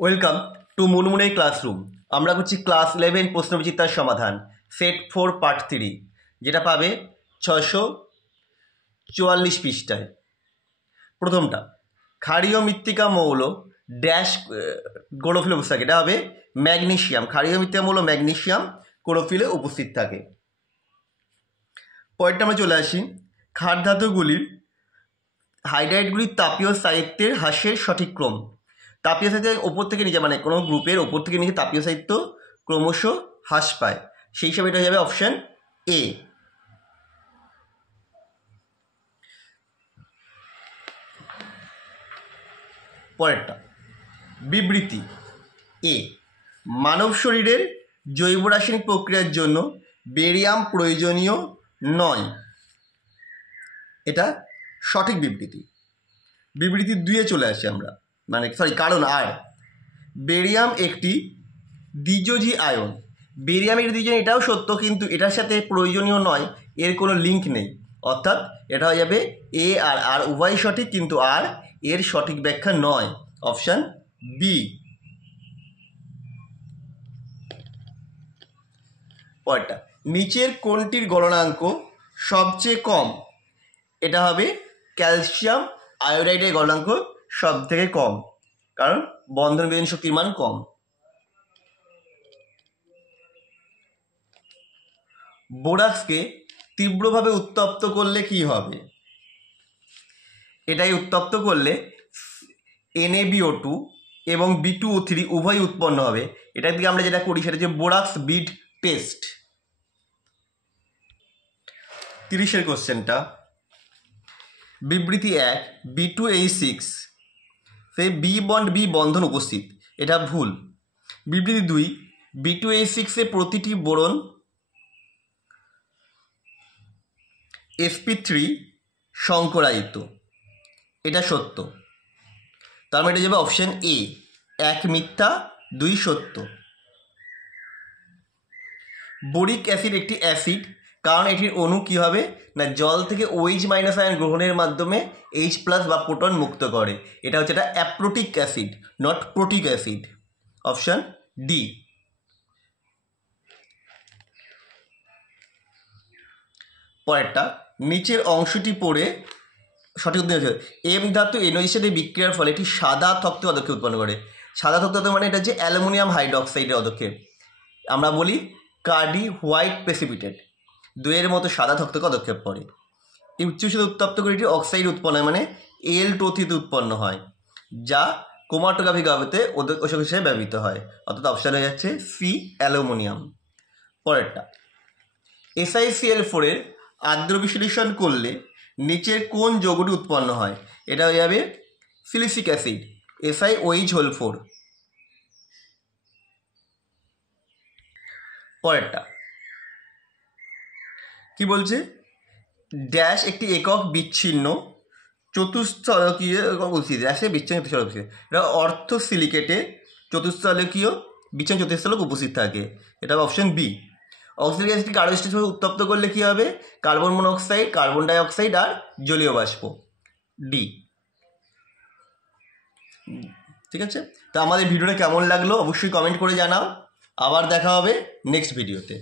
Welcome to মুনমুনের classroom. আমরা করছি class 11 প্রশ্নবিচিত্রার সমাধান সেট 4 পার্ট 3, যেটা পাবে 644 পৃষ্ঠায়। প্রথমটা, ক্ষারীয় মৃত্তিকা মৌল ড্যাশ ক্লোরোফিলে উপস্থিত থাকে। এটা হবে ম্যাগনেসিয়াম। ক্ষারীয় মৃত্তিকা মৌল ম্যাগনেসিয়াম ক্লোরোফিলে উপস্থিত থাকে। পরেরটা আমরা চলে আসি, ক্ষার ধাতুগুলির হাইড্রাইডগুলির তাপীয় স্থায়িত্বের হ্রাসের সঠিক ক্রম। তাপীয় স্থায়িত্বের ওপর থেকে নিচে, মানে কোনো গ্রুপের ওপর থেকে নিচে তাপীয় স্থায়িত্ব ক্রমশ হ্রাস পায়, সেই হিসাবে এটা হয়ে যাবে অপশান এ। পরেরটা, বিবৃতি এ, মানব শরীরের জৈব রাসায়নিক প্রক্রিয়ার জন্য বেরিয়াম প্রয়োজনীয় নয়। এটা সঠিক বিবৃতি। বিবৃতি 2-এ চলে আসি আমরা, কারণ আর বেরিয়াম একটি দ্বিযোজী আয়ন। বেরিয়াম একটি দ্বিযোজী, এটাও সত্য, কিন্তু এটার সাথে প্রয়োজনীয় নয়, এর কোনো লিঙ্ক নেই। অর্থাৎ এটা হয়ে যাবে এ আর আর উভয় সঠিক, কিন্তু আর এর সঠিক ব্যাখ্যা নয়, অপশান বি। পরেরটা, নিচের কোনটির গলনাঙ্ক সবচেয়ে কম? এটা হবে ক্যালসিয়াম আয়োডাইডের গলনাঙ্ক সব থেকে কম, কারণ বন্ধন বিলীন শক্তির মান কম। বোরাক্সকে তীব্রভাবে উত্তপ্ত করলে কি হবে? এটাই উত্তপ্ত করলে NaBO2 এবং B2O3 উভয় উৎপন্ন হবে। এটার দিকে আমরা যেটা করি সেটা হচ্ছে বোরাক্স বিড টেস্ট। 30-এর কোশ্চেনটা, বিবৃতি 1, B2H6 সে বি বন্ড বি বন্ধন উপস্থিত, এটা ভুল। বিবৃতি 2, B2H6 প্রতিটি বোরন sp3 সংকরায়িত, এটা সত্য। তার মানে এটা যাবে অপশান এ, 1 মিথ্যা 2 সত্য। বোরিক অ্যাসিড একটি অ্যাসিড, কারণ এটির অণু কী হবে না, জল থেকে OH- আয়ন গ্রহণের মাধ্যমে H+ বা প্রোটন মুক্ত করে। এটা হচ্ছে একটা aprotic acid, not protic acid, option D. পরেরটা, নিচের অংশটি পড়ে সঠিক উত্তর হচ্ছে এম ধাতু NOEর সাথে বিক্রিয়ার ফলে একটি সাদা তক্ত পদক্ষেপ উৎপন্ন করে। সাদা তক্ত মানে এটা হচ্ছে অ্যালুমিনিয়াম হাইড্রক্সাইডের পদক্ষেপ। আমরা বলি কার্ডি হোয়াইট প্রেসিপিটেট, দইয়ের মতো সাদা থকথকে পদক্ষেপ করে। এই উচ্চশীত উত্তপ্ত করে এটি অক্সাইড উৎপন্ন হয়, মানে Al2O3 উৎপন্ন হয়, যা ক্রোমাটোগ্রাফি গাবিতে ওষুধ হিসেবে ব্যবহৃত হয়। অর্থাৎ অপশান হয়ে যাচ্ছে সি, অ্যালুমিনিয়াম। পরেরটা, SiCl4 এর আর্দ্র বিশ্লেষণ করলে নিচের কোন যৌগটি উৎপন্ন হয়? এটা হয়ে যাবে সিলিসিক অ্যাসিড, SiOH4। পরেরটা কি বলছে, ড্যাশ একটি একক বিচ্ছিন্ন চতুস্থলকীয় ড্যাশে বিচ্ছিন্ন চতুস্থলকীয়, এটা অর্থ সিলিকেটে চতুস্থলকীয় বিচ্ছিন্ন চতুস্থলক উপস্থিত থাকে, এটা অপশন বি। অক্সিলিক অ্যাসিডকে আরও স্টেজভাবে উত্তপ্ত করলে কী হবে? কার্বন মনোক্সাইড, কার্বন ডাইঅক্সাইড আর জলীয় বাষ্প, ডি। ঠিক আছে, তো আমাদের ভিডিওটা কেমন লাগলো অবশ্যই কমেন্ট করে জানাও। আবার দেখা হবে নেক্সট ভিডিওতে।